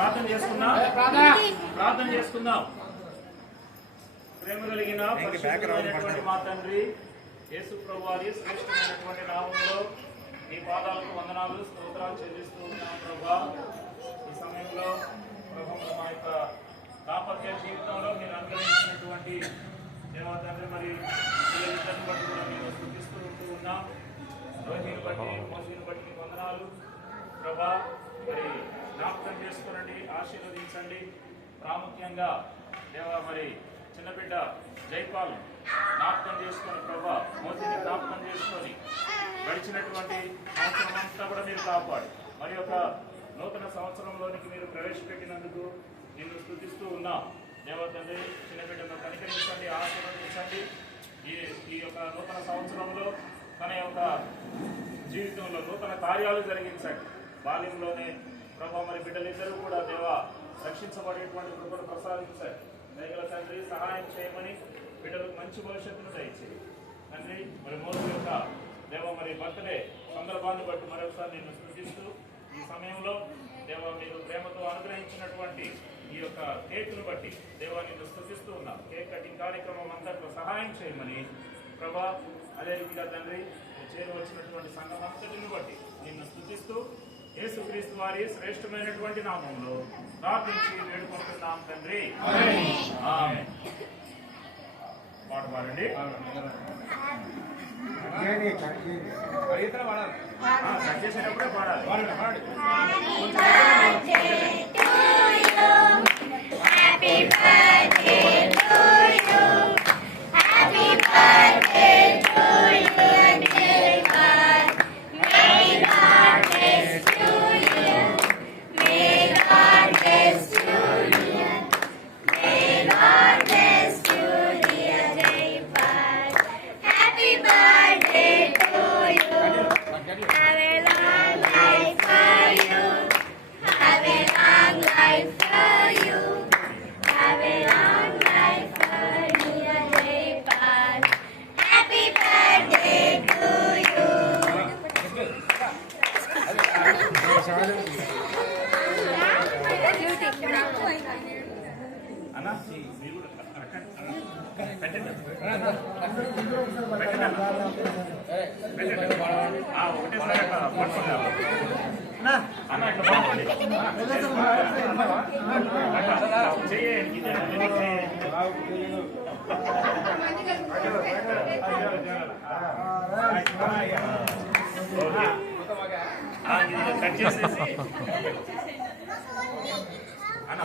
ప్రార్థన చేసుకుందాం. ప్రేమ కలిగిన పరిశుద్ధమైనటువంటి మా తండ్రి యేసు ప్రభువారి శ్రేష్టమైనటువంటి నామములో నీ పాదాలకు వందనాలు స్తోత్రాలు చెల్లిస్తూ ఉన్నాం ప్రభా. ఈ సమయంలో ప్రభు మా యొక్క దాంపత్య జీవితంలో మీరు అనుగ్రహించినటువంటి దేవా తండ్రి మరి పిల్లలిద్దరిని బట్టి కూడా మేము స్తుతిస్తూ ఉన్నాం. రోహిణిని బట్టి మోసిని బట్టి వందనాలు ప్రభా. మరి జ్ఞాపకం చేసుకోనండి, ఆశీర్వదించండి. ప్రాముఖ్యంగా దేవా మరి చిన్నబిడ్డ జైపాల్ జ్ఞాపకం చేసుకొని ప్రభా, మోసిని జ్ఞాపకం చేసుకొని గడిచినటువంటి సంవత్సరం అంతా కూడా మీరు కాపాడు. మరి ఒక నూతన సంవత్సరంలోనికి మీరు ప్రవేశపెట్టినందుకు నిన్ను స్తుతిస్తూ ఉన్నాం. దేవా తండ్రి చిన్నబిడ్డను కనికరించండి, ఆశీర్వదించండి. ఈ యొక్క నూతన సంవత్సరంలో తన యొక్క జీవితంలో నూతన కార్యాలు జరిగించండి. బాల్యంలోనే ప్రభా మరి బిడ్డలిద్దరూ కూడా దేవా రక్షించబడేటువంటి కృపను ప్రసాదించారు. దయగల తండ్రి సహాయం చేయమని బిడ్డలకు మంచి భవిష్యత్తును దయచేయి తండ్రి. మరి మోసు యొక్క దేవ మరి బర్త్డే సందర్భాన్ని బట్టి మరొకసారి నేను స్మృతిస్తూ ఈ సమయంలో దేవ మీరు ప్రేమతో అనుగ్రహించినటువంటి ఈ యొక్క కేక్ను బట్టి దేవా నిన్ను స్తుతిస్తూ ఉన్నాం. కేక్ కటింగ్ కార్యక్రమం అంతట్లో సహాయం చేయమని ప్రభా. అదే రీతిగా తండ్రి చేరువచ్చినటువంటి సంఘం అంతటిని బట్టి నిన్ను స్తుతిస్తూ యేసుక్రీస్తు వారి శ్రేష్టమైనటువంటి నామంలో ప్రార్థించి వేడుకుంటున్నాం తండ్రి. ఆమేన్. పాట పాడండి. కట్ చేసేటప్పుడే పాడాలి. అన్నా మీరు ఒకటేసారి అన్న ఇట్లా బాగుంది చేయండి. కట్ చేసేసి అన్న